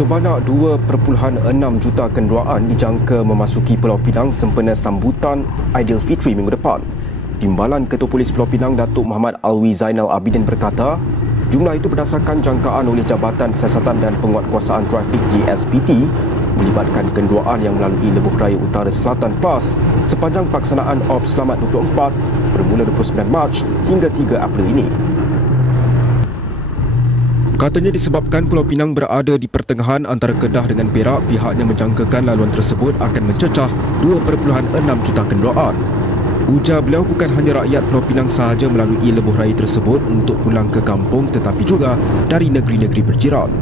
Sebanyak 2.6 juta kenderaan dijangka memasuki Pulau Pinang sempena sambutan Aidilfitri minggu depan. Timbalan Ketua Polis Pulau Pinang Datuk Muhammad Alwi Zainal Abidin berkata, jumlah itu berdasarkan jangkaan oleh Jabatan Siasatan dan Penguatkuasaan Trafik JSPT melibatkan kenderaan yang melalui Lebuh Raya Utara Selatan PAS sepanjang pelaksanaan Ops Selamat 24 bermula 29 Mac hingga 3 April ini. Katanya disebabkan Pulau Pinang berada di pertengahan antara Kedah dengan Perak, pihaknya menjangkakan laluan tersebut akan mencecah 2.6 juta kenderaan. Ujar beliau bukan hanya rakyat Pulau Pinang sahaja melalui lebuh raya tersebut untuk pulang ke kampung tetapi juga dari negeri-negeri berjiran.